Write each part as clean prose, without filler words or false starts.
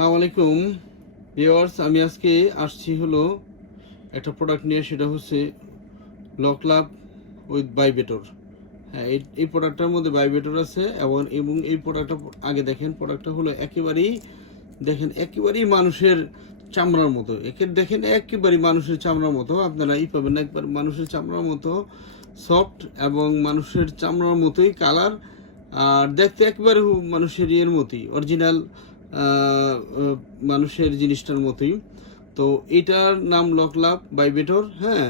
আসসালামু আলাইকুম ভিউয়ার্স, আমি আজকে আসছি হলো একটা প্রোডাক্ট নিয়ে, সেটা হচ্ছে লকলাভ উইথ ভাইব্রেটর। হ্যাঁ, এই প্রোডাক্টটার মধ্যে ভাইব্রেটর আছে এবং এই প্রোডাক্টটা আগে দেখেন, প্রোডাক্টটা হলো একেবারেই মানুষের চামড়ার মতো। একেবারেই মানুষের চামড়ার মতো। আপনারা পাবেন না, একবার মানুষের চামড়ার মতো সফট এবং মানুষের চামড়ার মতোই কালার, আর দেখতে একেবারে মানুষের ইয়ের মতোই, অরিজিনাল মানুষের জিনিসটার মতোই। তো এটার নাম লকলাভ ভাইব্রেটর। হ্যাঁ,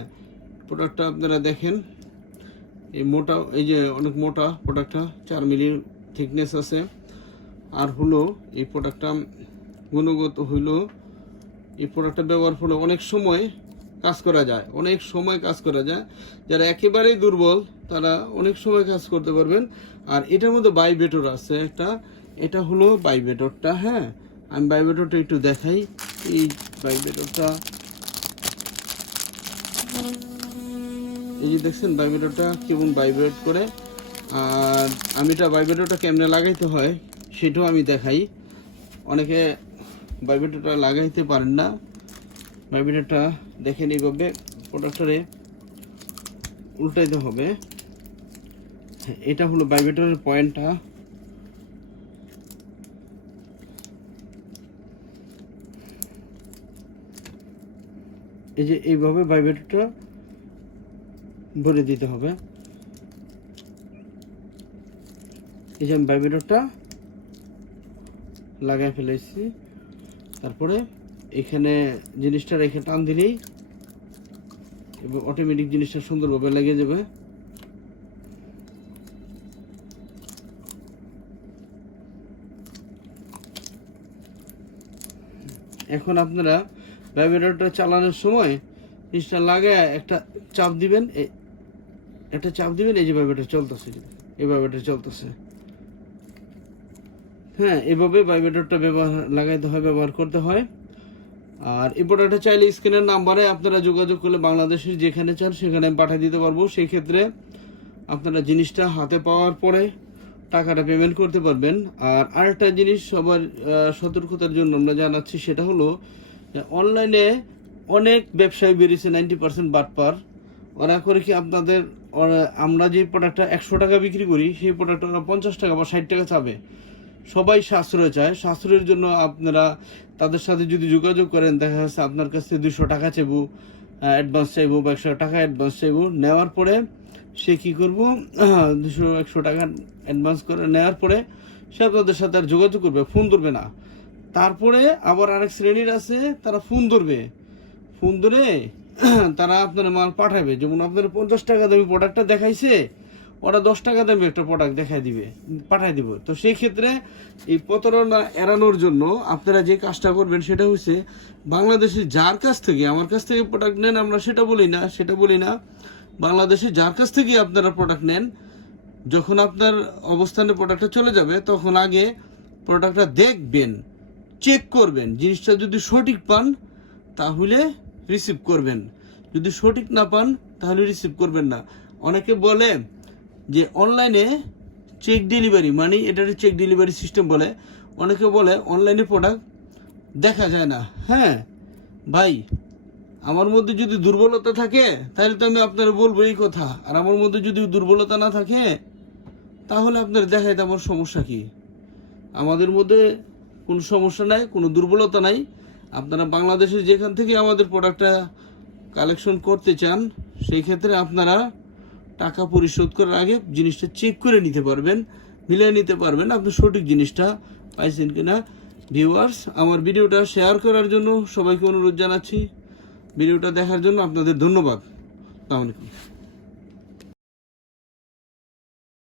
প্রোডাক্টটা আপনারা দেখেন, এই যে অনেক মোটা প্রোডাক্টটা, 4 মিলির থিকনেস আছে। আর হলো এই প্রোডাক্টটা গুণগত হইলো, এই প্রোডাক্টটা ব্যবহার হলে অনেক সময় কাজ করা যায়। যারা একেবারেই দুর্বল তারা অনেক সময় কাজ করতে পারবেন। আর এটার মধ্যে ভাইব্রেটর আছে একটা, এটা হলো ভাইব্রেটরটা। হ্যাঁ, আমি ভাইব্রেটরটা একটু দেখাই। এই ভাইব্রেটরটা, এই যে দেখছেন ভাইব্রেটরটা কেমন ভাইব্রেট করে। আর আমি এটা ভাইব্রেটরটা কেমনে লাগাইতে হয় সেটাও আমি দেখাই। অনেকে ভাইব্রেটরটা লাগাইতে পারেন না। ভাইব্রেটরটা দেখেন, এইভাবে প্রোডাক্টরে উল্টাইতে হবে। এটা হলো ভাইব্রেটরের পয়েন্টটা। এই যে এইভাবে ভাইব্রেটরটা ভরে দিতে হবে। এই যে আমি ভাইব্রেটরটা লাগাই ফেলেছি। তারপরে এখানে জিনিসটা রেখে টান দিলেই এবং অটোমেটিক জিনিসটা সুন্দরভাবে লেগে যাবে। এখন আপনারা ভাইব্রেটরটা চালানোর সময় জিনিসটা লাগায় একটা চাপ দিবেন, এই যে ভাইব্রেটর চলতেছে, এই ভাইব্রেটর চলতেছে। হ্যাঁ, এভাবে ভাইব্রেটরটা ব্যবহার করতে হয়। আর এই প্রোডাক্টটা চাইলে স্ক্রিনের নাম্বারে আপনারা যোগাযোগ করলে বাংলাদেশের যেখানে চান সেখানে আমি পাঠিয়ে দিতে পারবো। সেই ক্ষেত্রে আপনারা জিনিসটা হাতে পাওয়ার পরে টাকাটা পেমেন্ট করতে পারবেন। আর আরেকটা জিনিস সবার সতর্কতার জন্য আমরা জানাচ্ছি, সেটা হলো অনলাইনে অনেক ব্যবসায়ী বেরিয়েছে 90% বাটপার। ওরা করে কি, আমরা যে প্রোডাক্টটা 100 টাকা বিক্রি করি সেই প্রোডাক্টটা ওরা 50 টাকা বা 60 টাকা চাবে। সবাই সাশ্রয় চায়। সাশ্রয়ের জন্য আপনারা তাদের সাথে যদি যোগাযোগ করেন, দেখা যাচ্ছে আপনার কাছ থেকে 200 টাকা চাইবো অ্যাডভান্স চাইবো বা 100 টাকা অ্যাডভান্স চাইবো। নেওয়ার পরে সে কী করবো, 200-100 টাকা অ্যাডভান্স করে নেওয়ার পরে সে আপনাদের সাথে আর যোগাযোগ করবে, ফোন ধরবে না। তারপরে আবার আরেক শ্রেণীর আছে, তারা ফোন ধরে তারা আপনার মাল পাঠাবে। যেমন আপনার 50 টাকা দামি প্রোডাক্টটা দেখাইছে, ওরা 10 টাকা দামি একটা প্রোডাক্ট পাঠাই দিব। তো সেই ক্ষেত্রে এই প্রতারণা এড়ানোর জন্য আপনারা যে কাজটা করবেন সেটা হচ্ছে, বাংলাদেশে যার কাছ থেকে আমার কাছ থেকে প্রোডাক্ট নেন, আমরা সেটা বলি না, বাংলাদেশে যার কাছ থেকে আপনারা প্রোডাক্ট নেন, যখন আপনার অবস্থানে প্রোডাক্টটা চলে যাবে তখন আগে প্রোডাক্টটা দেখবেন, চেক করবেন। জিনিসটা যদি সঠিক পান তাহলে রিসিভ করবেন, যদি সঠিক না পান তাহলে রিসিভ করবেন না। অনেকে বলে যে অনলাইনে চেক ডেলিভারি, মানে এটা চেক ডেলিভারি সিস্টেম বলে। অনেকে বলে অনলাইনে প্রোডাক্ট দেখা যায় না। হ্যাঁ ভাই, আমার মধ্যে যদি দুর্বলতা থাকে তাহলে তো আমি আপনার বলবো এই কথা। আর আমার মধ্যে যদি দুর্বলতা না থাকে তাহলে আপনার দেখাইতে আমার সমস্যা কি? আমাদের মধ্যে কোনো সমস্যা নাই, কোনো দুর্বলতা নাই। আপনারা বাংলাদেশের যেখান থেকে আমাদের প্রোডাক্টটা কালেকশন করতে চান, সেই ক্ষেত্রে আপনারা টাকা পরিশোধ করার আগে জিনিসটা চেক করে নিতে পারবেন, মিলিয়ে নিতে পারবেন আপনি সঠিক জিনিসটা পাইছেন কিনা। ভিউয়ার্স, আমার ভিডিওটা শেয়ার করার জন্য সবাইকে অনুরোধ জানাচ্ছি। ভিডিওটা দেখার জন্য আপনাদের ধন্যবাদ। আসসালামু আলাইকুম।